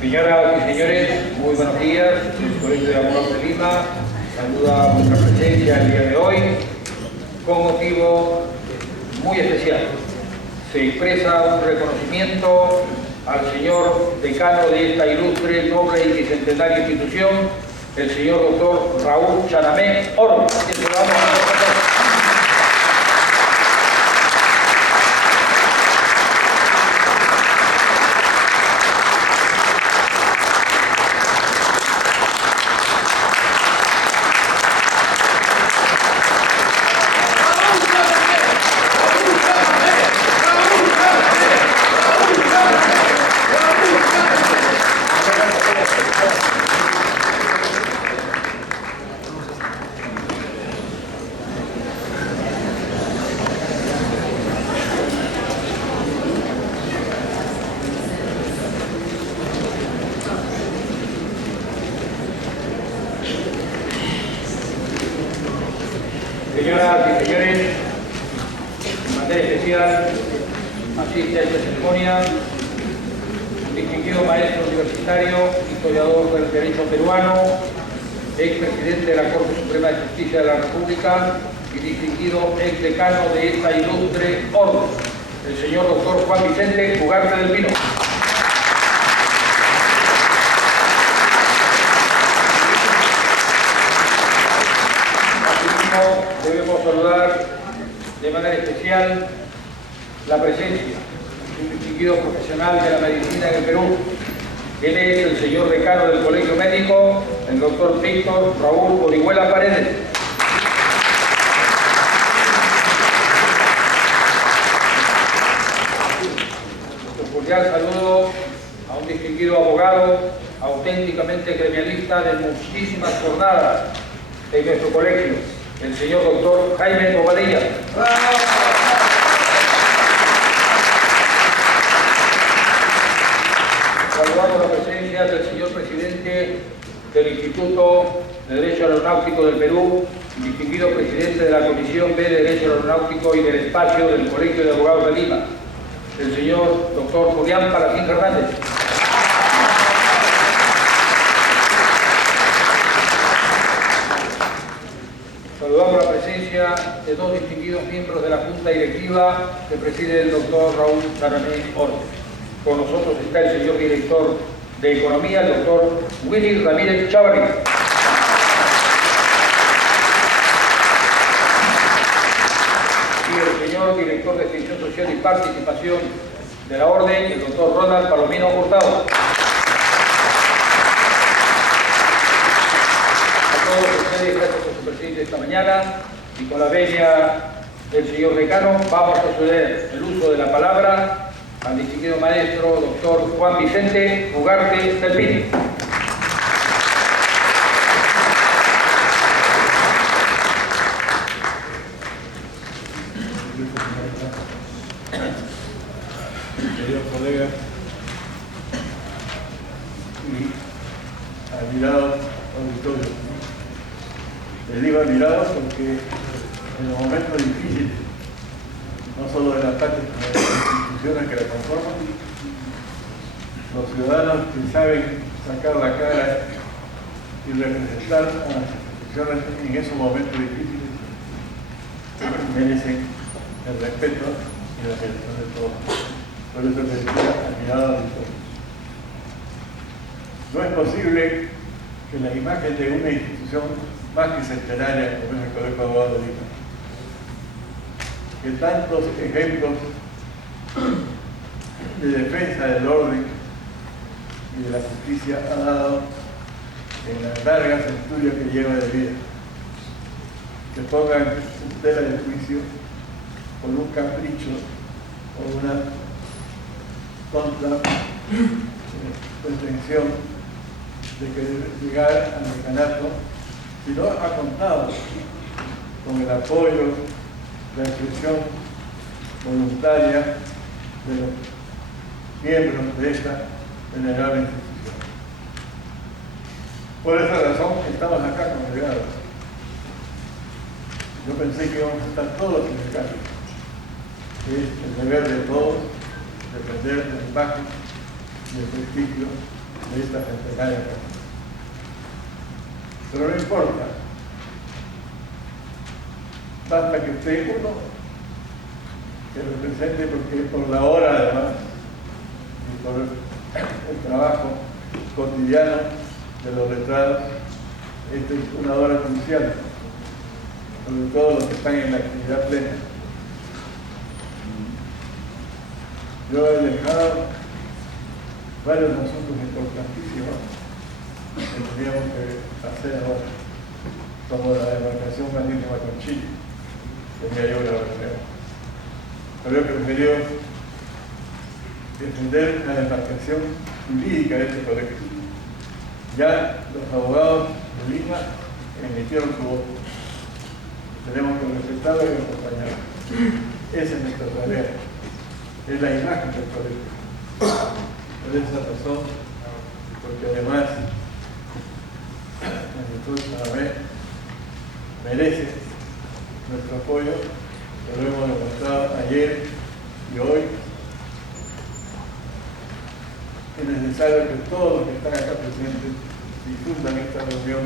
Señoras y señores, muy buenos días. El Colegio de Abogados de Lima saluda a vuestra presencia el día de hoy con motivo muy especial. Se expresa un reconocimiento al señor decano de esta ilustre, noble y bicentenaria institución, el señor doctor Raúl Chanamé Oro. Señoras y señores, de manera especial asiste a esta ceremonia un distinguido maestro universitario, historiador del derecho peruano, expresidente de la Corte Suprema de Justicia de la República y distinguido exdecano de esta ilustre orden, el señor doctor Juan Vicente Ugarte del Pino. Debemos saludar de manera especial la presencia de un distinguido profesional de la medicina en el Perú. Él es el señor decano del Colegio Médico, el doctor Víctor Raúl Orihuela Paredes. Un cordial saludo a un distinguido abogado, auténticamente gremialista de muchísimas jornadas en nuestro colegio, el señor doctor Jaime Bobadilla. Saludamos la presencia del señor presidente del Instituto de Derecho Aeronáutico del Perú, distinguido presidente de la Comisión B de Derecho Aeronáutico y del Espacio del Colegio de Abogados de Lima, el señor doctor Julián Palacín Hernández. Saludamos la presencia de dos distinguidos miembros de la Junta Directiva que preside el doctor Raúl Chanamé Oro. Con nosotros está el señor director de Economía, el doctor Willy Ramírez Chávarri. Y el señor director de Extensión Social y Participación de la Orden, el doctor Ronald Palomino Hurtado. Gracias por su presencia esta mañana y con la venia del señor decano vamos a proceder el uso de la palabra al distinguido maestro doctor Juan Vicente Ugarte del Pino. Queridos colegas y admirados auditores, les digo admirados porque en los momentos difíciles, no solo de la patria, sino de las instituciones que la conforman, los ciudadanos que saben sacar la cara y representar a las instituciones en esos momentos difíciles merecen el respeto y la atención de todos. Por eso les digo admirados auditores. No es posible que la imagen de una institución más que centenaria como es el Colegio de Abogados de Lima, que tantos ejemplos de defensa del orden y de la justicia ha dado en la larga centuria que lleva de vida, que pongan en tela de juicio por un capricho o una pretensión de querer llegar al decanato, si no ha contado con el apoyo, la expresión voluntaria de los miembros de esta venerable institución. Por esa razón estamos acá congregados. Yo pensé que íbamos a estar todos en el cambio. Es el deber de todos defender la imagen y el prestigio de esta centenaria. Pero no importa, basta que esté uno que represente, porque por la hora además y por el trabajo cotidiano de los letrados, esta es una hora crucial, sobre todo los que están en la actividad plena. Yo he dejado varios asuntos importantísimos que teníamos que hacer ahora, como la demarcación marítima con Chile, que me ayuda a ver. Pero he preferido defender la demarcación jurídica de este colegio. Ya los abogados de Lima emitieron su voto. Tenemos que respetarlo y acompañarlo. Esa es nuestra tarea. Es la imagen del colegio. Por esa razón, porque además el Instituto Sanamé merece nuestro apoyo, lo hemos demostrado ayer y hoy. Es necesario que todos los que están acá presentes difundan esta reunión,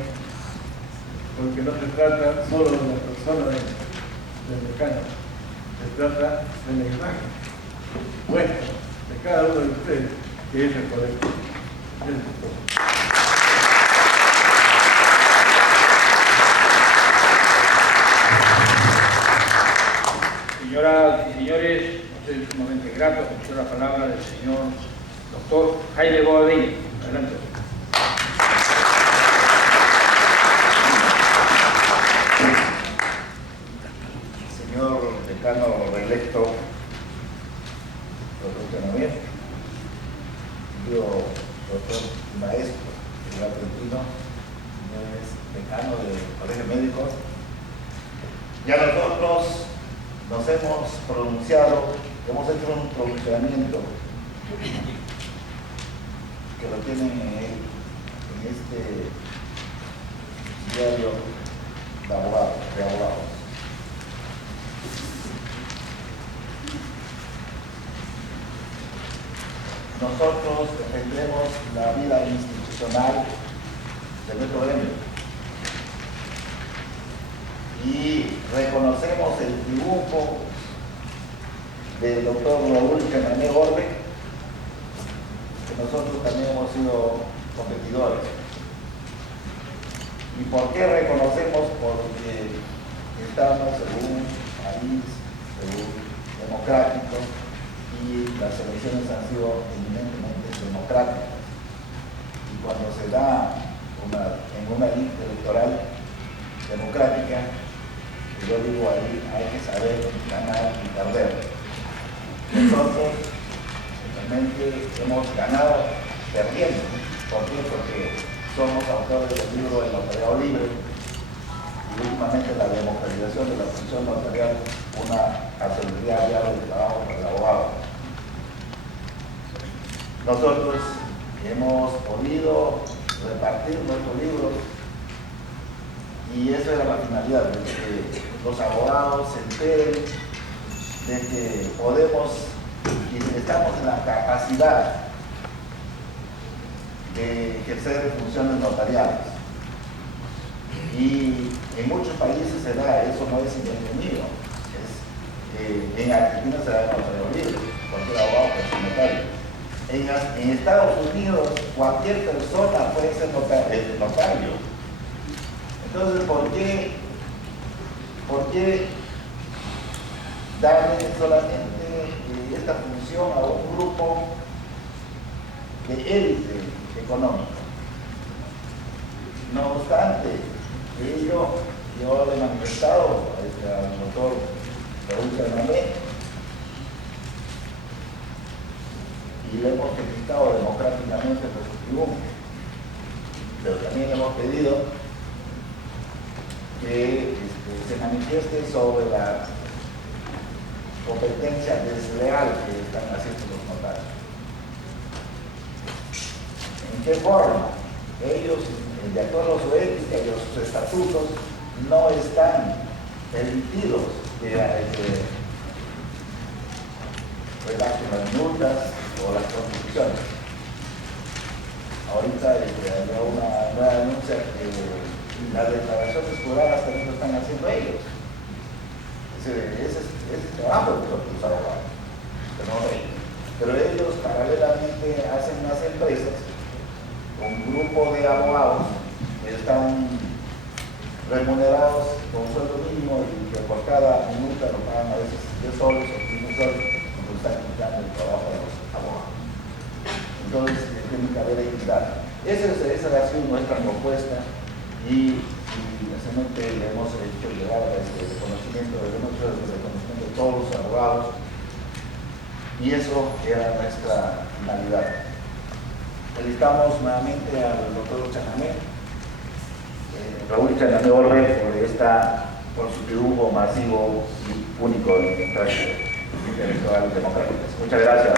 porque no se trata solo de la persona del decano, se trata de la imagen vuestra, de cada uno de ustedes, que es el colegio. Eso es todo. Señoras y señores, nos es sumamente grato escuchar la palabra del señor doctor Jaime Boadilla. Adelante. Señor decano reelecto, doctor Canamé, doctor maestro Miguel Trentino, señores decano del Colegio Médico, ya nosotros nos hemos pronunciado, hemos hecho un pronunciamiento que lo tienen en este diario de abogados. Nosotros defendemos la vida institucional de nuestro gremio y reconocemos el triunfo del doctor Raúl Canamé Orbe, que nosotros también hemos sido competidores. ¿Y por qué reconocemos? Porque estamos en un país democrático y las elecciones han sido eminentemente democráticas. Y cuando se da en una lista electoral democrática, yo digo ahí, hay que saber ganar y perder. Nosotros realmente hemos ganado perdiendo. ¿Por qué? Porque somos autores del libro El Notariado Libre y últimamente la democratización de la función notarial, una alternativa viable de trabajo para el abogado. Nosotros hemos podido repartir nuestros libros y esa era la finalidad, de que los abogados se enteren de que podemos y estamos en la capacidad de ejercer funciones notariales. Y en muchos países se da, eso no es invento mío, en Argentina se da el notariado libre, cualquier abogado puede ser notario. En Estados Unidos cualquier persona puede ser notario. Entonces, ¿por qué darle solamente esta función a un grupo de élite económica? No obstante, yo le he manifestado al doctor Raúl Canamé y le hemos felicitado democráticamente por su triunfo, pero también le hemos pedido que se manifieste sobre la competencia desleal que están haciendo los notarios. ¿En qué forma? Ellos, de acuerdo a su ética y a sus estatutos, no están permitidos que redacten las multas o las constituciones. ahorita había una nueva denuncia que las declaraciones juradas también lo están haciendo ellos. Ese es el trabajo de los abogados, pero ellos paralelamente hacen unas empresas con un grupo de abogados que están remunerados con un sueldo mínimo y que por cada minuto lo pagan a veces 10 soles o 15 soles, cuando están quitando el trabajo de los abogados. Entonces, tiene que haber equidad. Esa ha sido nuestra propuesta y precisamente le hemos hecho llegar el reconocimiento de todos los abogados y eso era nuestra finalidad. Felicitamos nuevamente al doctor Chanamé, Raúl Chanamé Orbe, por su triunfo masivo y único en el traje intelectual democrático. Muchas gracias.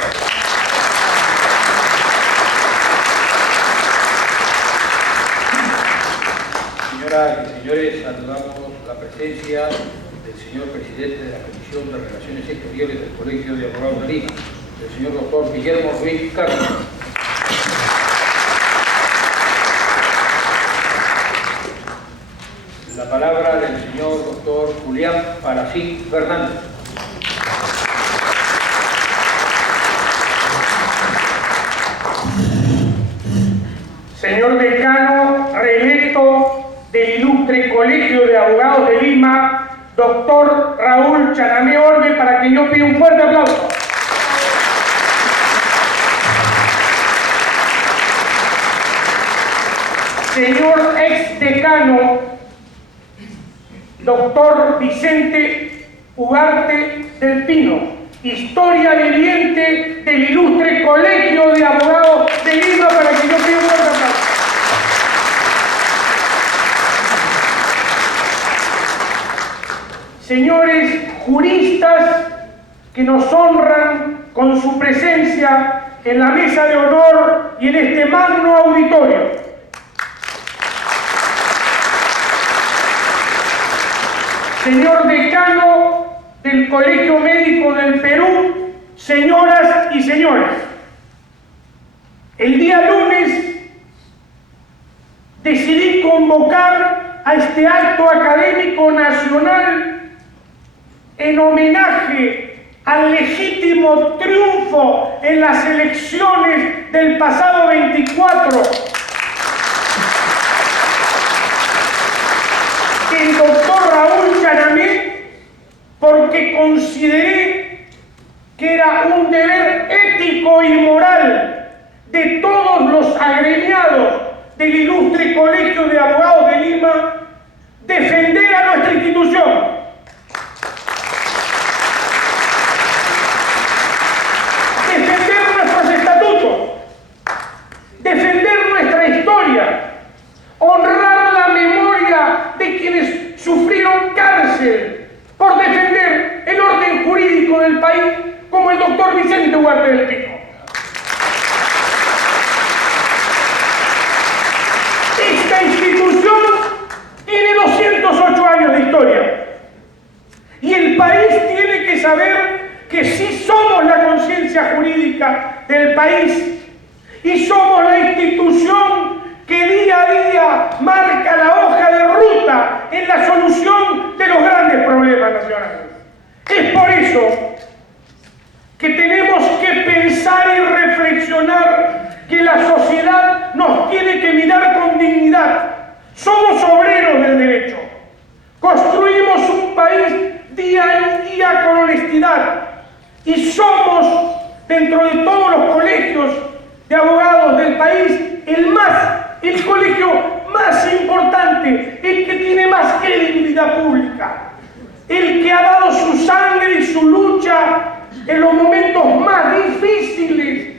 Señoras y señores, saludamos la presencia del señor presidente de la Comisión de Relaciones Exteriores del Colegio de Abogados de Lima, el señor doctor Guillermo Ruiz Carlos. La palabra del señor doctor Julián Palacín Fernández. Señor decano reelecto del Ilustre Colegio de Abogados de Lima, doctor Raúl Chanamé Orbe, para quien yo pido un fuerte aplauso. Señor ex decano, doctor Vicente Ugarte del Pino, historia viviente del Ilustre Colegio de Abogados de Lima, para quien yo pido un fuerte aplauso. Señores juristas que nos honran con su presencia en la mesa de honor y en este magno auditorio. Señor decano del Colegio Médico del Perú, señoras y señores, el día lunes decidí convocar a este acto académico nacional en homenaje al legítimo triunfo en las elecciones del pasado 24 del doctor Raúl Chanamé, porque consideré que era un deber ético y moral de todos los agremiados del Ilustre Colegio de Abogados de Lima defender a nuestra institución. Defender nuestros estatutos, defender nuestra historia, honrar la memoria de quienes sufrieron cárcel por defender el orden jurídico del país, como el doctor Vicente Ugarte del Pino. Esta institución tiene 208 años de historia y el país tiene que saber que sí somos la conciencia jurídica del país y somos la institución que día a día marca la hoja de ruta en la solución de los grandes problemas nacionales. Es por eso que tenemos que pensar y reflexionar que la sociedad nos tiene que mirar con dignidad. Somos obreros del derecho. Construimos un país día a día con honestidad. Y somos, dentro de todos los colegios de abogados del país, el colegio más importante, el que tiene más credibilidad pública, el que ha dado su sangre y su lucha en los momentos más difíciles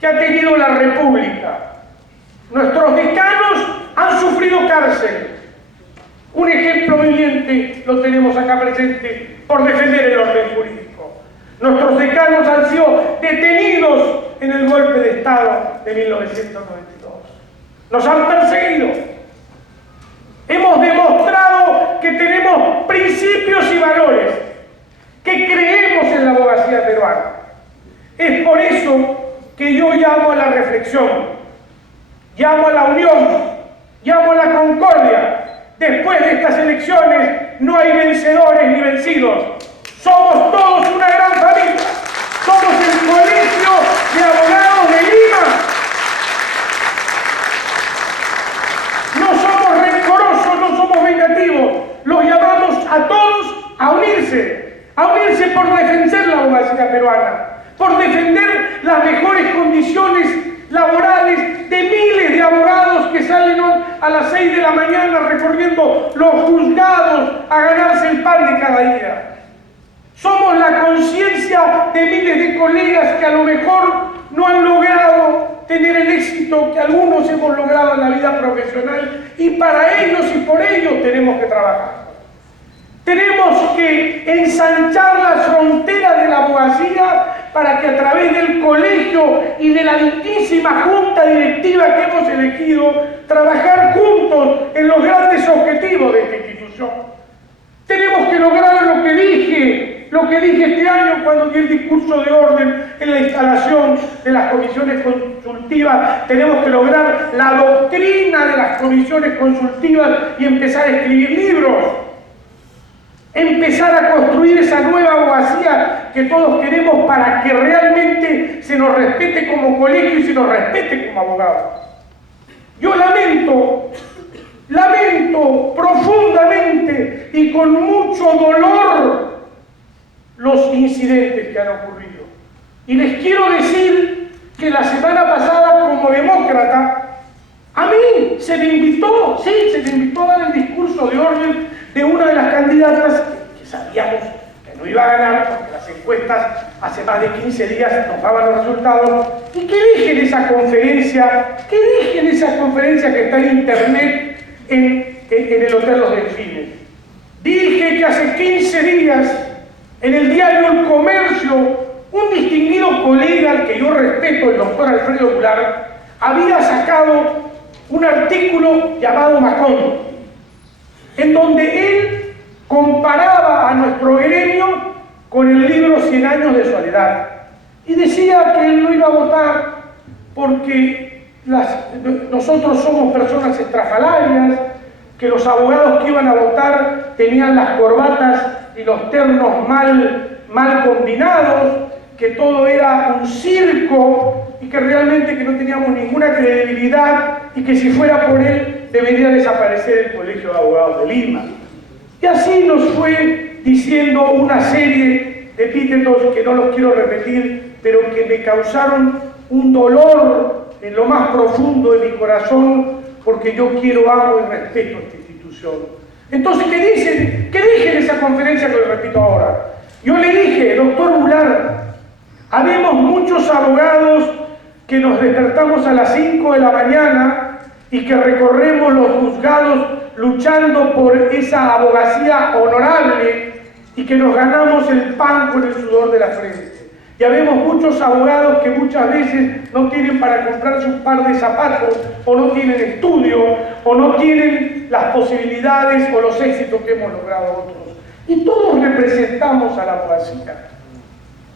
que ha tenido la República. Nuestros decanos han sufrido cárcel. Un ejemplo viviente lo tenemos acá presente por defender el orden jurídico. Nuestros decanos han sido detenidos en el golpe de Estado de 1992. Nos han perseguido. Hemos demostrado que tenemos principios y valores, que creemos en la abogacía peruana. Es por eso que yo llamo a la reflexión. llamo a la unión, llamo a la concordia. Después de estas elecciones no hay vencedores ni vencidos. Somos todos una gran familia. Somos el Colegio de Abogados de Lima. No somos rencorosos, no somos vengativos. Los llamamos a todos a unirse por defender la abogacía peruana, por defender las mejores condiciones laborales de miles de abogados que salen a las 6 de la mañana recorriendo los juzgados a ganarse el pan de cada día. Somos la conciencia de miles de colegas que a lo mejor no han logrado tener el éxito que algunos hemos logrado en la vida profesional, y para ellos y por ellos tenemos que trabajar. Tenemos que ensanchar las fronteras de la abogacía para que a través del colegio y de la lindísima junta directiva que hemos elegido, trabajar juntos en los grandes objetivos de esta institución. Tenemos que lograr lo que dije este año cuando di el discurso de orden en la instalación de las comisiones consultivas. Tenemos que lograr la doctrina de las comisiones consultivas y empezar a escribir libros. Empezar a construir esa nueva abogacía que todos queremos para que realmente se nos respete como colegio y se nos respete como abogados. Yo lamento profundamente y con mucho dolor los incidentes que han ocurrido. Y les quiero decir que la semana pasada, como demócrata, a mí se me invitó a dar el discurso de orden de una de las candidatas que sabíamos que no iba a ganar, porque las encuestas hace más de 15 días nos daban los resultados. ¿Y qué dije en esa conferencia? Que está en internet en el Hotel Los Delfines? Dije que hace 15 días, en el diario El Comercio, un distinguido colega al que yo respeto, el doctor Alfredo Goulart, había sacado un artículo llamado Macón, en donde él comparaba a nuestro gremio con el libro 100 años de soledad, y decía que él no iba a votar porque nosotros somos personas estrafalarias, que los abogados que iban a votar tenían las corbatas y los ternos mal combinados, que todo era un circo y que realmente que no teníamos ninguna credibilidad y que si fuera por él debería desaparecer el Colegio de Abogados de Lima. Y así nos fue diciendo una serie de epítetos que no los quiero repetir, pero que me causaron un dolor en lo más profundo de mi corazón, porque yo quiero, amo y respeto esta institución. Entonces, ¿qué dije en esa conferencia que lo repito ahora? Yo le dije, doctor Goulart, habemos muchos abogados que nos despertamos a las 5 de la mañana y que recorremos los juzgados luchando por esa abogacía honorable y que nos ganamos el pan con el sudor de la frente. Y habemos muchos abogados que muchas veces no tienen para comprarse un par de zapatos, o no tienen estudio, o no tienen las posibilidades o los éxitos que hemos logrado otros. Y todos representamos a la abogacía.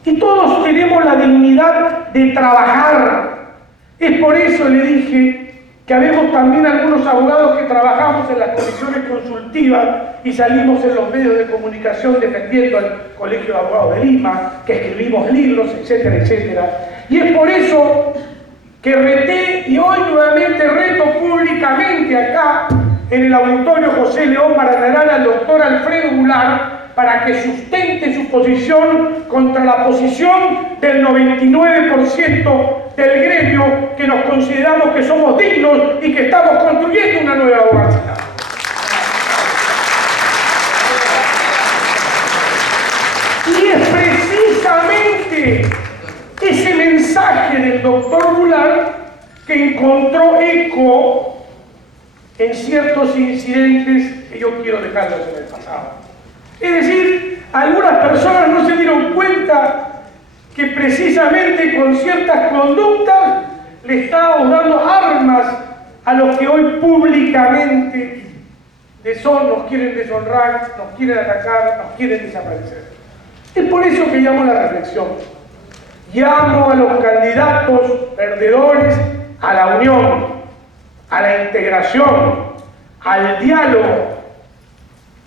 Y todos tenemos la dignidad de trabajar. Es por eso le dije que habemos también algunos abogados que trabajamos en las comisiones consultivas y salimos en los medios de comunicación defendiendo al Colegio de Abogados de Lima, que escribimos libros, etcétera, etcétera. Y es por eso que reté y hoy nuevamente reto públicamente acá en el auditorio José León Barragán al doctor Alfredo Goulart para que sustente su posición contra la posición del 99% del gremio que nos consideramos que somos dignos y que estamos construyendo una nueva abogacía. Y es precisamente ese mensaje del doctor Goulart que encontró eco en ciertos incidentes que yo quiero dejarlos en el pasado. Es decir, algunas personas no se dieron cuenta que precisamente con ciertas conductas le estábamos dando armas a los que hoy públicamente nos quieren deshonrar, nos quieren atacar, nos quieren desaparecer. Es por eso que llamo a la reflexión. Llamo a los candidatos perdedores a la unión. a la integración, al diálogo,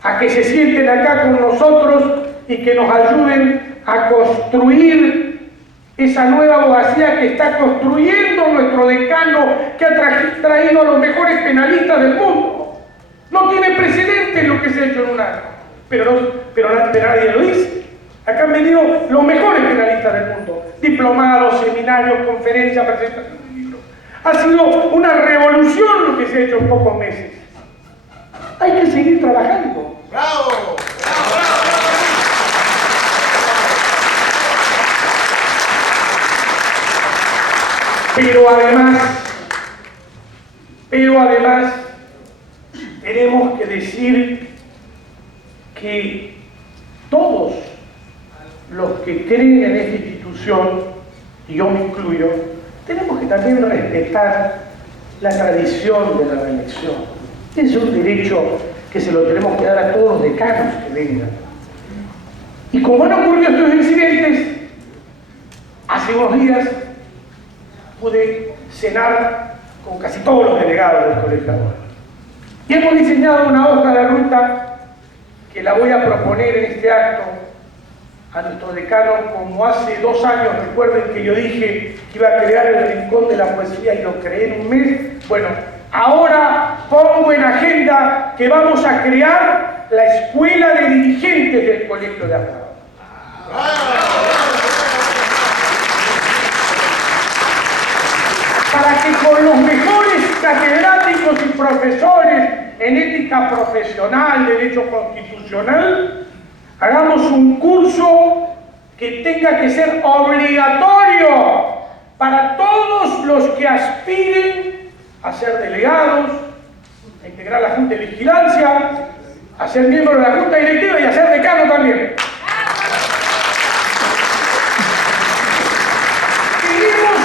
a que se sienten acá con nosotros y que nos ayuden a construir esa nueva abogacía que está construyendo nuestro decano, que ha traído a los mejores penalistas del mundo. No tiene precedente lo que se ha hecho en un año, pero nadie lo dice. Acá han venido los mejores penalistas del mundo, diplomados, seminarios, conferencias, presentaciones de libros. Ha sido una revolución lo que se ha hecho en pocos meses. Hay que seguir trabajando. ¡Bravo! ¡Bravo, bravo, Pero además, tenemos que decir que todos los que creen en esta institución, y yo me incluyo, tenemos que también respetar la tradición de la reelección. Es un derecho que se lo tenemos que dar a todos los decanos que vengan. Y como han ocurrido estos incidentes, hace unos días pude cenar con casi todos los delegados del Colegio de Abogados. Y hemos diseñado una hoja de ruta que la voy a proponer en este acto a nuestro decano, como hace 2 años, recuerden que yo dije que iba a crear el Rincón de la Poesía y lo creé en un mes. Bueno, ahora pongo en agenda que vamos a crear la Escuela de Dirigentes del Colegio de Abogados. Para que con los mejores catedráticos y profesores en ética profesional, derecho constitucional, hagamos un curso que tenga que ser obligatorio para todos los que aspiren a ser delegados, a integrar la Junta de Vigilancia, a ser miembro de la Junta Directiva y a ser decano también. Tenemos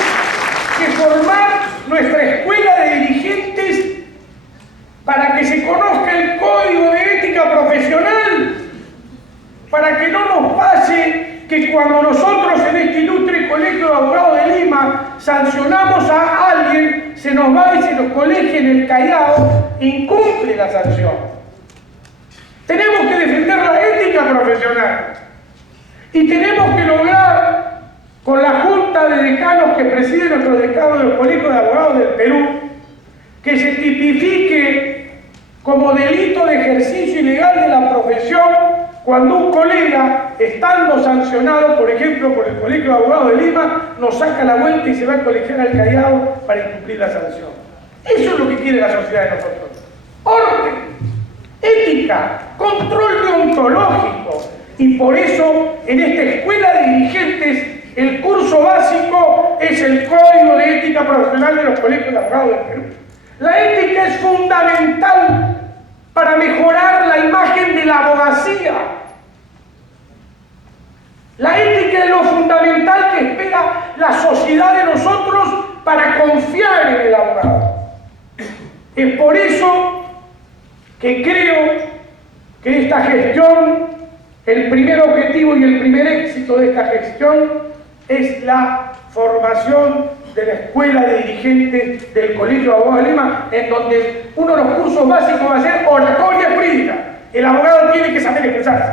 que formar nuestra escuela de dirigentes para que se conozca el código de ética profesional, para que no nos pase que cuando nosotros en este ilustre Colegio de Abogados de Lima sancionamos a alguien, se nos va y se nos colegia en el Callao e incumple la sanción. Tenemos que defender la ética profesional y tenemos que lograr con la Junta de Decanos que preside nuestro decano del Colegio de Abogados del Perú que se tipifique como delito de ejercicio ilegal de la profesión cuando un colega, estando sancionado, por ejemplo, por el Colegio de Abogados de Lima, nos saca la vuelta y se va a colegiar al Callao para incumplir la sanción. Eso es lo que quiere la sociedad de nosotros. Orden, ética, control deontológico. Y por eso, en esta escuela de dirigentes, el curso básico es el Código de Ética Profesional de los Colegios de Abogados del Perú. La ética es fundamental para mejorar la imagen de la abogacía. La ética es lo fundamental que espera la sociedad de nosotros para confiar en el abogado. Es por eso que creo que esta gestión, el primer objetivo y el primer éxito de esta gestión es la formación de la Escuela de Dirigentes del Colegio de Abogados de Lima, en donde uno de los cursos básicos va a ser oratoria jurídica. El abogado tiene que saber expresarse.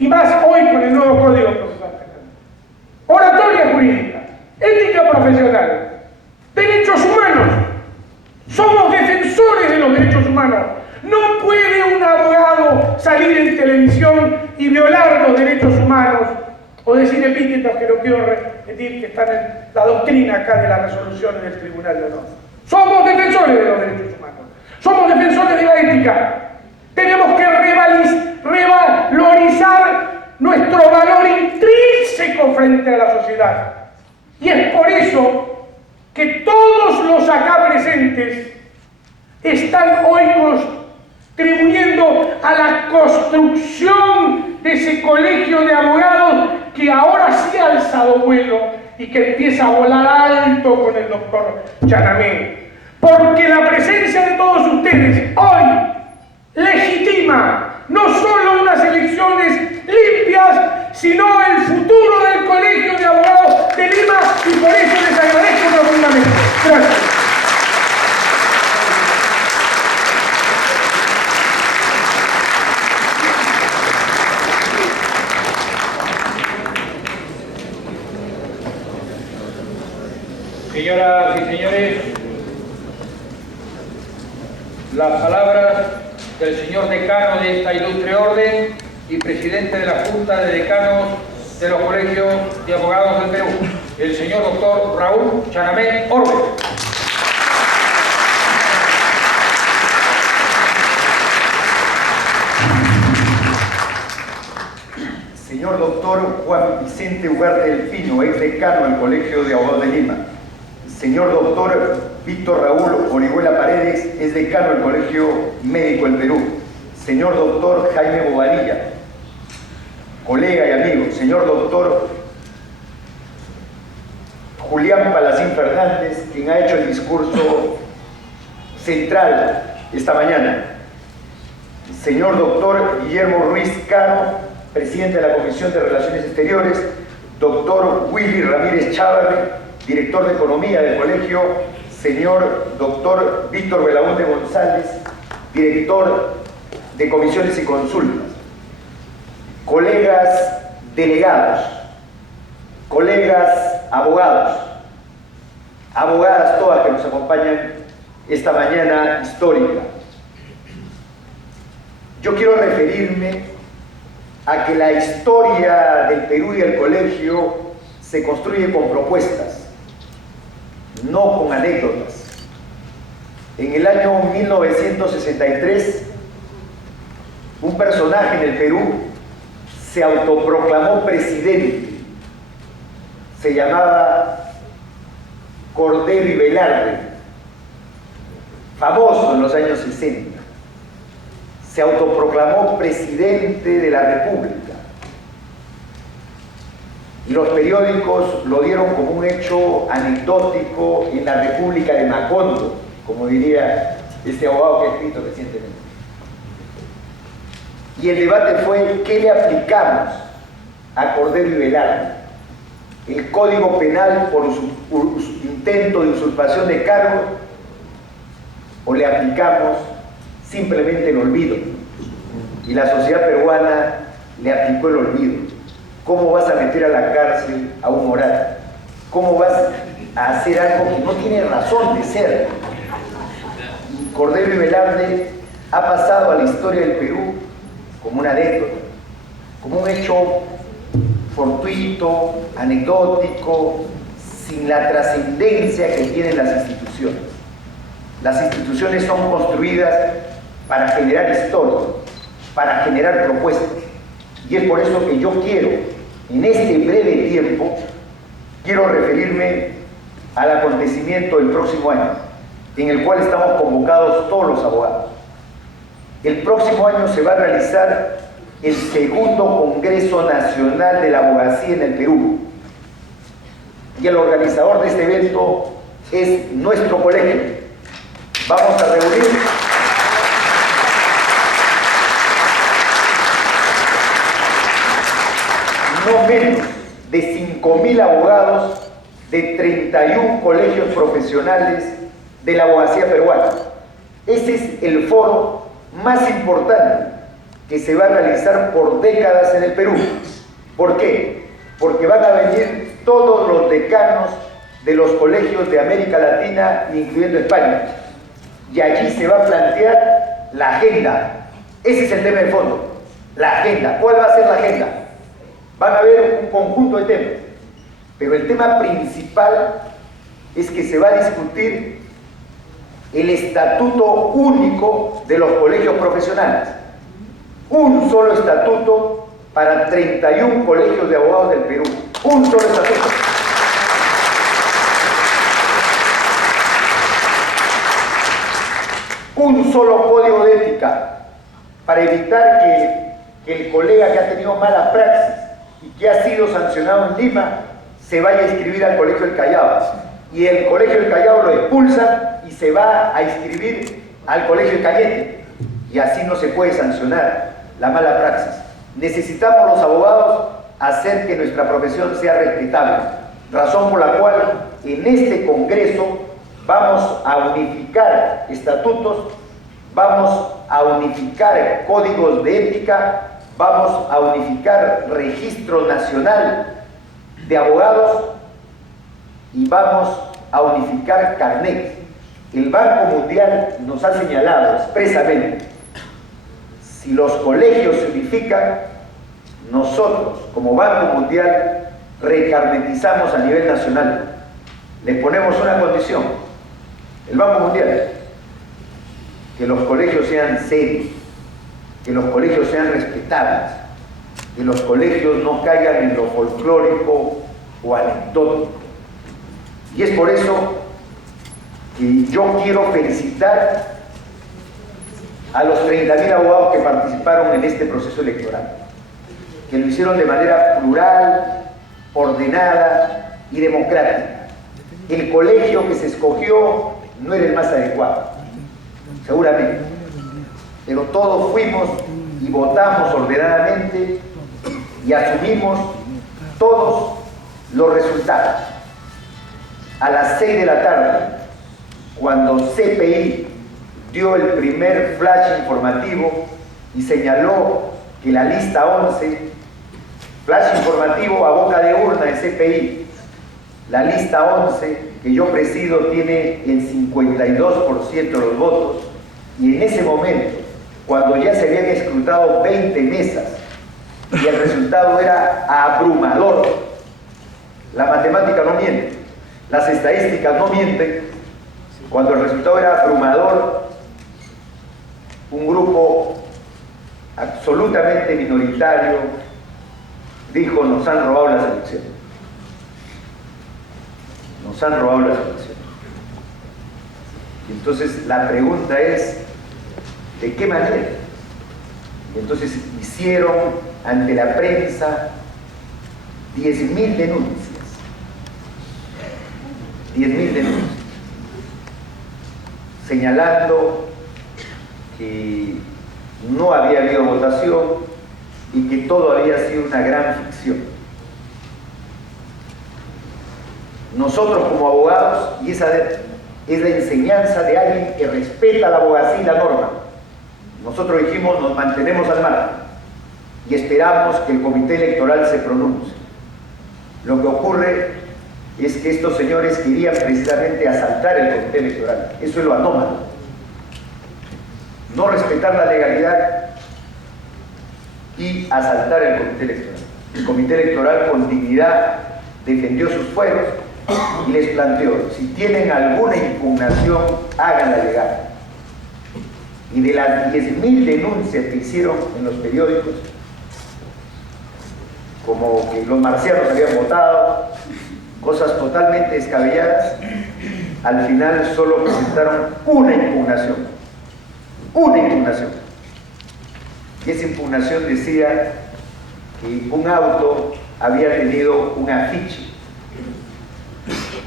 Y más hoy con el nuevo Código Procesal Penal. Oratoria jurídica, ética profesional, derechos humanos. Somos defensores de los derechos humanos. No puede un abogado salir en televisión y violar los derechos humanos o decir epítetos que no quiero repetir, que están en la doctrina acá de las resoluciones del Tribunal de Honor. Somos defensores de los derechos humanos. Somos defensores de la ética. Tenemos que revalorizar nuestro valor intrínseco frente a la sociedad. Y es por eso que todos los acá presentes están hoy contribuyendo a la construcción de ese colegio de abogados que ahora sí ha alzado vuelo y que empieza a volar alto con el doctor Chanamé. Porque la presencia de todos ustedes hoy legitima no solo unas elecciones limpias, sino el futuro del Colegio de Abogados de Lima, y por eso les agradezco profundamente. Gracias. Señoras y señores, las palabras del señor decano de esta ilustre orden y presidente de la Junta de Decanos de los Colegios de Abogados del Perú, el señor doctor Raúl Chanamé Orbe. Señor doctor Juan Vicente Ugarte del Pino, ex decano del Colegio de Abogados de Lima. Señor doctor Víctor Raúl Orihuela Paredes, es decano del Colegio Médico del Perú. Señor doctor Jaime Bobadilla, colega y amigo. Señor doctor Julián Palacín Fernández, quien ha hecho el discurso central esta mañana. Señor doctor Guillermo Ruiz Caro, presidente de la Comisión de Relaciones Exteriores. Doctor Willy Ramírez Chávarri, director de Economía del Colegio. Señor doctor Víctor Belaúnde González, director de Comisiones y Consultas. Colegas delegados, colegas abogados, abogadas todas que nos acompañan esta mañana histórica. Yo quiero referirme a que la historia del Perú y el colegio se construye con propuestas, no con anécdotas. En el año 1963, un personaje en el Perú se autoproclamó presidente. Se llamaba Cordero y Velarde, famoso en los años 60. Se autoproclamó presidente de la República. Y los periódicos lo dieron como un hecho anecdótico en la República de Macondo, como diría este abogado que ha escrito recientemente. Y el debate fue: ¿qué le aplicamos a Cordero y Velarde? ¿El Código Penal por intento de usurpación de cargo, o le aplicamos simplemente el olvido? Y la sociedad peruana le aplicó el olvido. ¿Cómo vas a meter a la cárcel a un moral? ¿Cómo vas a hacer algo que no tiene razón de ser? Cordero y Velarde ha pasado a la historia del Perú como una anécdota, como un hecho fortuito, anecdótico, sin la trascendencia que tienen las instituciones. Las instituciones son construidas para generar historia, para generar propuestas. Y es por eso que yo quiero, en este breve tiempo, quiero referirme al acontecimiento del próximo año, en el cual estamos convocados todos los abogados. El próximo año se va a realizar el segundo Congreso Nacional de la Abogacía en el Perú. Y el organizador de este evento es nuestro colegio. Vamos a reunir no menos de 5.000 abogados de 31 colegios profesionales de la abogacía peruana. Ese es el foro más importante que se va a realizar por décadas en el Perú. ¿Por qué? Porque van a venir todos los decanos de los colegios de América Latina, incluyendo España. Y allí se va a plantear la agenda. Ese es el tema de fondo, la agenda. ¿Cuál va a ser la agenda? Van a haber un conjunto de temas, pero el tema principal es que se va a discutir el estatuto único de los colegios profesionales. Un solo estatuto para 31 colegios de abogados del Perú. Un solo estatuto. Un solo código de ética para evitar que el colega que ha tenido mala praxis y que ha sido sancionado en Lima se vaya a inscribir al Colegio del Callao. Y el Colegio del Callao lo expulsa y se va a inscribir al Colegio del Cañete. Y así no se puede sancionar la mala praxis. Necesitamos los abogados hacer que nuestra profesión sea respetable, razón por la cual en este Congreso vamos a unificar estatutos, vamos a unificar códigos de ética, vamos a unificar registro nacional de abogados y vamos a unificar carnet. El Banco Mundial nos ha señalado expresamente, si los colegios se unifican, nosotros, como Banco Mundial, recarnetizamos a nivel nacional. Le ponemos una condición, el Banco Mundial, que los colegios sean serios, que los colegios sean respetables, que los colegios no caigan en lo folclórico o anecdótico. Y es por eso que yo quiero felicitar a los 30.000 abogados que participaron en este proceso electoral, que lo hicieron de manera plural, ordenada y democrática. El colegio que se escogió no era el más adecuado, seguramente, pero todos fuimos y votamos ordenadamente y asumimos todos los resultados. A las 6 de la tarde, cuando CPI dio el primer flash informativo y señaló que la lista 11, flash informativo a boca de urna de CPI, la lista 11 que yo presido tiene el 52% de los votos, y en ese momento, cuando ya se habían escrutado 20 mesas y el resultado era abrumador, la matemática no miente, las estadísticas no mienten, cuando el resultado era abrumador, un grupo absolutamente minoritario dijo: nos han robado las elecciones. Nos han robado las elecciones. Entonces la pregunta es, ¿de qué manera? Y entonces hicieron ante la prensa 10.000 denuncias. 10.000 denuncias. Señalando que no había habido votación y que todo había sido una gran ficción. Nosotros como abogados, y esa es la enseñanza de alguien que respeta la abogacía y la norma, nosotros dijimos: nos mantenemos al margen y esperamos que el comité electoral se pronuncie. Lo que ocurre es que estos señores querían precisamente asaltar el comité electoral. Eso es lo anómalo. No respetar la legalidad y asaltar el comité electoral. El comité electoral con dignidad defendió sus fueros y les planteó: si tienen alguna impugnación, háganla llegar. Y de las 10.000 denuncias que hicieron en los periódicos, como que los marcianos habían votado, cosas totalmente descabelladas, al final solo presentaron una impugnación. Una impugnación. Y esa impugnación decía que un auto había tenido un afiche.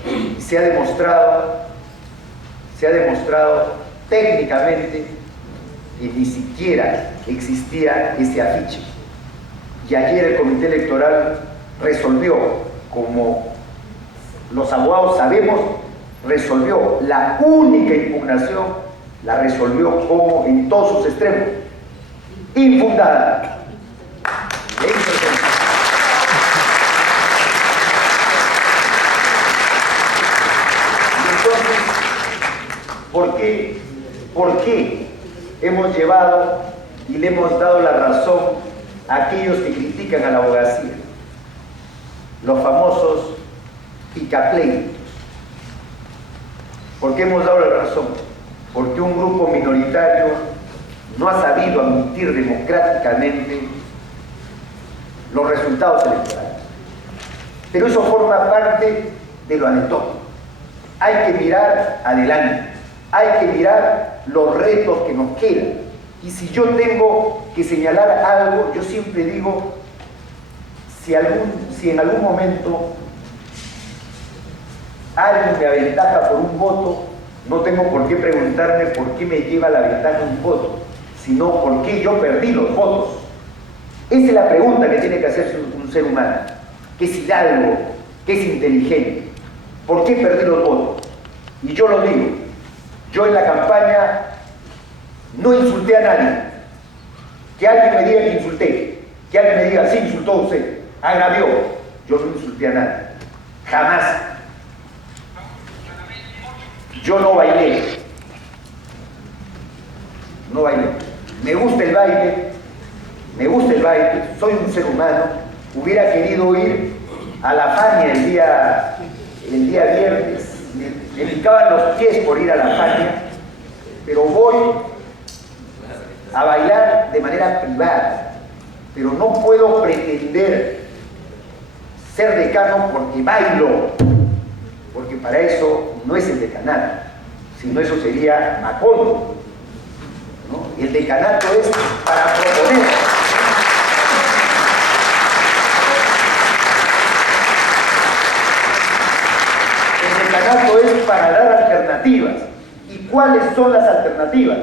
Y se ha demostrado técnicamente que ni siquiera existía ese afiche. Y ayer el comité electoral resolvió, como los abogados sabemos, resolvió la única impugnación, la resolvió como en todos sus extremos, infundada. Entonces, ¿por qué hemos llevado y le hemos dado la razón a aquellos que critican a la abogacía? Los famosos picapleitos. ¿Por qué hemos dado la razón? Porque un grupo minoritario no ha sabido admitir democráticamente los resultados electorales. Pero eso forma parte de lo anecdótico. Hay que mirar adelante, hay que mirar los retos que nos quedan. Y si yo tengo que señalar algo, yo siempre digo, si en algún momento alguien me aventaja por un voto, no tengo por qué preguntarme por qué me lleva la ventaja un voto, sino por qué yo perdí los votos. Esa es la pregunta que tiene que hacerse un ser humano, que es hidalgo, que es inteligente. ¿Por qué perdí los votos? Y yo lo digo, yo en la campaña no insulté a nadie. Que alguien me diga que insulté, que alguien me diga: sí, insultó usted, agravió. Yo no insulté a nadie, jamás. Yo no bailé. No bailé. Me gusta el baile, soy un ser humano. Hubiera querido ir a la Fania el día viernes. Me picaban los pies por ir a la Fania, pero voy a bailar de manera privada. Pero no puedo pretender ser decano porque bailo, porque para eso no es el decanato, sino eso sería Macondo, ¿no? El decanato es para proponer. El decanato es para dar alternativas. ¿Y cuáles son las alternativas?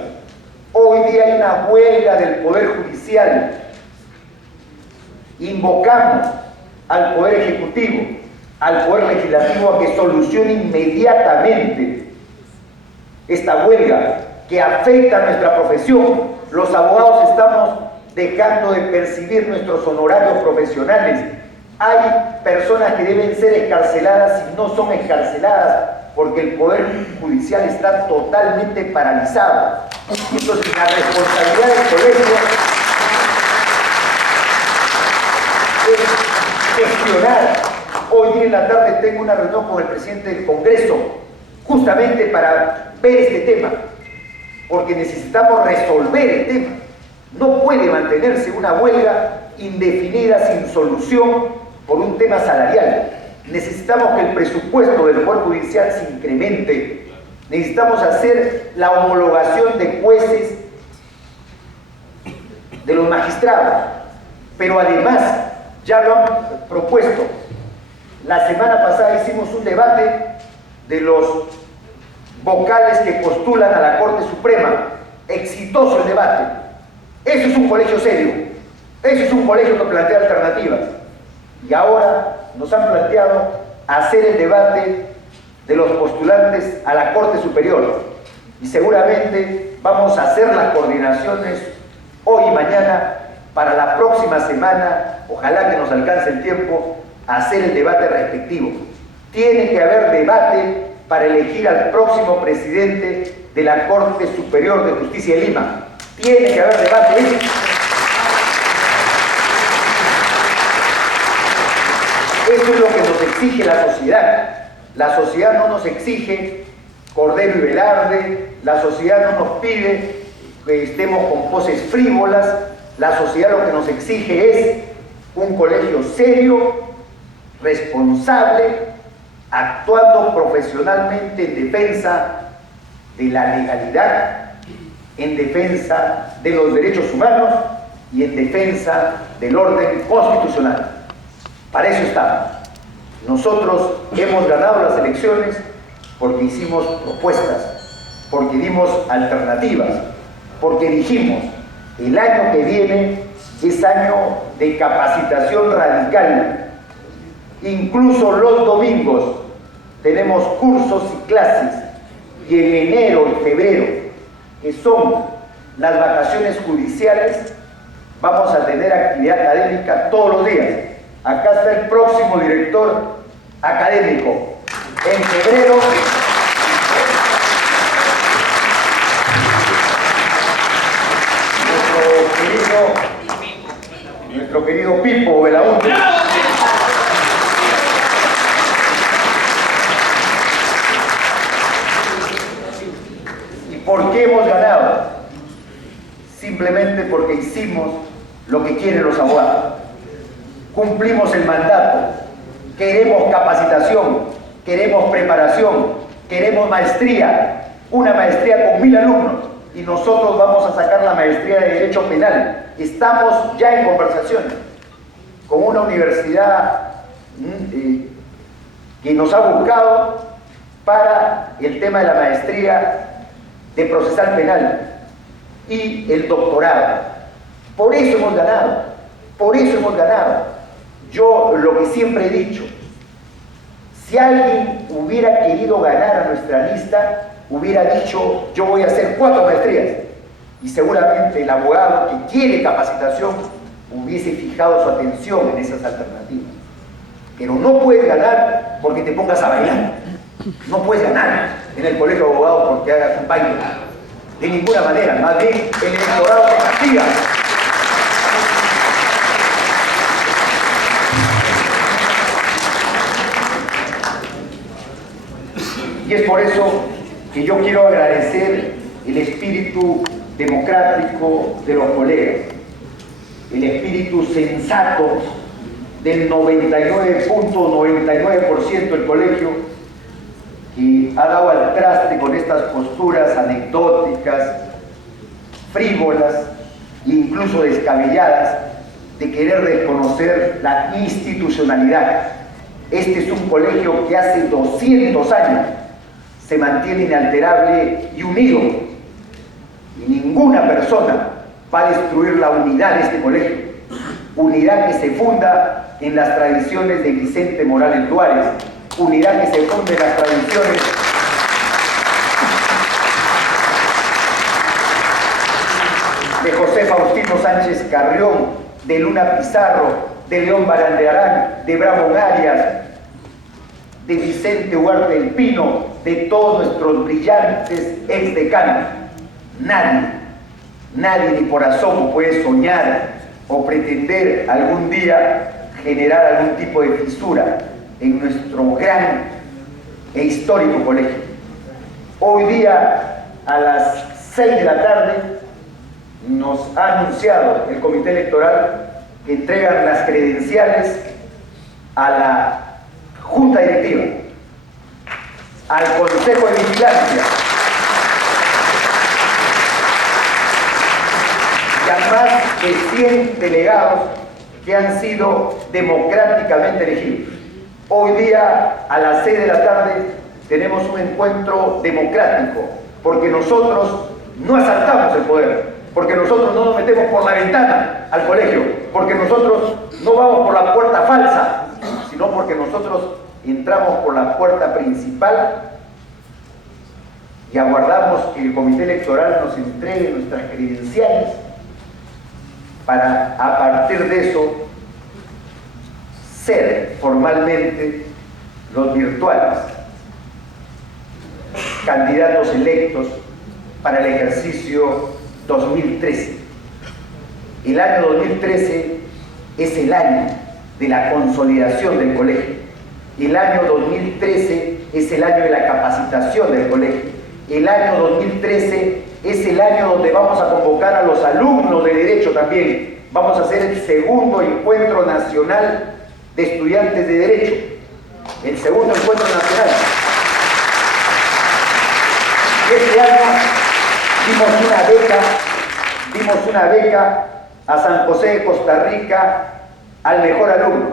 Hoy día hay una huelga del Poder Judicial. Invocamos al Poder Ejecutivo, al Poder Legislativo a que solucione inmediatamente esta huelga que afecta a nuestra profesión. Los abogados estamos dejando de percibir nuestros honorarios profesionales. Hay personas que deben ser excarceladas y no son excarceladas porque el Poder Judicial está totalmente paralizado. Entonces la responsabilidad del colegio es gestionar. Hoy día en la tarde tengo una reunión con el presidente del Congreso justamente para ver este tema, porque necesitamos resolver el tema. No puede mantenerse una huelga indefinida sin solución por un tema salarial. Necesitamos que el presupuesto del Poder Judicial se incremente. Necesitamos hacer la homologación de jueces, de los magistrados, pero además ya lo han propuesto. La semana pasada hicimos un debate de los vocales que postulan a la Corte Suprema. Exitoso el debate. Eso es un colegio serio. Eso es un colegio que plantea alternativas. Y ahora nos han planteado hacer el debate de los postulantes a la Corte Superior. Y seguramente vamos a hacer las coordinaciones hoy y mañana para la próxima semana, ojalá que nos alcance el tiempo, hacer el debate respectivo. Tiene que haber debate para elegir al próximo presidente de la Corte Superior de Justicia de Lima. Tiene que haber debate. Eso es lo que nos exige la sociedad. La sociedad no nos exige Cordero y Velarde, la sociedad no nos pide que estemos con poses frívolas. La sociedad lo que nos exige es un colegio serio, responsable, actuando profesionalmente en defensa de la legalidad, en defensa de los derechos humanos y en defensa del orden constitucional. Para eso estamos. Nosotros hemos ganado las elecciones porque hicimos propuestas, porque dimos alternativas, porque dijimos, el año que viene es año de capacitación radical. Incluso los domingos tenemos cursos y clases, y en enero y febrero, que son las vacaciones judiciales, vamos a tener actividad académica todos los días. Acá está el próximo director académico. En febrero nuestro querido Pipo Belaúnde. ¿Y por qué hemos ganado? Simplemente porque hicimos lo que quieren los abogados. Cumplimos el mandato. Queremos capacitación, queremos preparación, queremos maestría, una maestría con 1000 alumnos, y nosotros vamos a sacar la maestría de Derecho Penal. Estamos ya en conversaciones con una universidad que nos ha buscado para el tema de la maestría de procesal penal y el doctorado. Por eso hemos ganado, por eso hemos ganado. Yo lo que siempre he dicho, si alguien hubiera querido ganar a nuestra lista, hubiera dicho, yo voy a hacer 4 maestrías. Y seguramente el abogado que quiere capacitación hubiese fijado su atención en esas alternativas. Pero no puedes ganar porque te pongas a bailar. No puedes ganar en el colegio de abogados porque hagas un baile. De ninguna manera, más bien el electorado te castiga. Y es por eso que yo quiero agradecer el espíritu democrático de los colegas, el espíritu sensato del 99.99% del colegio, que ha dado al traste con estas posturas anecdóticas, frívolas e incluso descabelladas de querer desconocer la institucionalidad. Este es un colegio que hace 200 años se mantiene inalterable y unido, y ninguna persona va a destruir la unidad de este colegio, unidad que se funda en las tradiciones de Vicente Morales Duárez, unidad que se funda en las tradiciones de José Faustino Sánchez Carrión, de Luna Pizarro, de León Barandiarán, de Bramón Arias, de Vicente Huarte del Pino, de todos nuestros brillantes exdecanos. Nadie ni por asomo puede soñar o pretender algún día generar algún tipo de fisura en nuestro gran e histórico colegio. Hoy día, a las 6 de la tarde, nos ha anunciado el Comité Electoral que entregan las credenciales a la Junta Directiva, al Consejo de Vigilancia y a más de 100 delegados que han sido democráticamente elegidos. Hoy día, a las 6 de la tarde, tenemos un encuentro democrático, porque nosotros no asaltamos el poder, porque nosotros no nos metemos por la ventana al colegio, porque nosotros no vamos por la puerta falsa, sino porque nosotros entramos por la puerta principal y aguardamos que el Comité Electoral nos entregue nuestras credenciales para, a partir de eso, ser formalmente los virtuales candidatos electos para el ejercicio 2013. El año 2013 es el año de la consolidación del colegio. El año 2013 es el año de la capacitación del colegio. El año 2013 es el año donde vamos a convocar a los alumnos de Derecho también. Vamos a hacer el segundo encuentro nacional de estudiantes de Derecho. El segundo encuentro nacional. Este año dimos una beca a San José de Costa Rica al mejor alumno.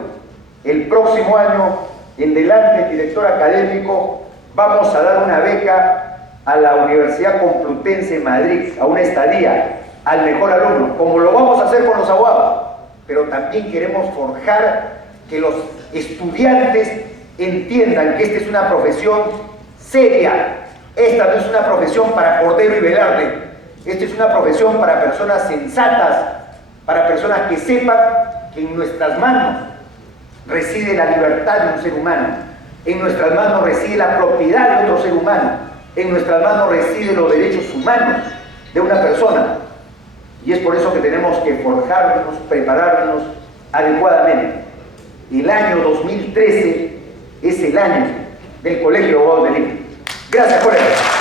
El próximo año, en delante, director académico, vamos a dar una beca a la Universidad Complutense de Madrid, a una estadía, al mejor alumno, como lo vamos a hacer con los abogados. Pero también queremos forjar que los estudiantes entiendan que esta es una profesión seria. Esta no es una profesión para Cordero y Velarde. Esta es una profesión para personas sensatas, para personas que sepan que en nuestras manos reside la libertad de un ser humano, en nuestras manos reside la propiedad de otro ser humano, en nuestras manos residen los derechos humanos de una persona. Y es por eso que tenemos que forjarnos, prepararnos adecuadamente. El año 2013 es el año del Colegio de Abogados de Lima. Gracias, colegas.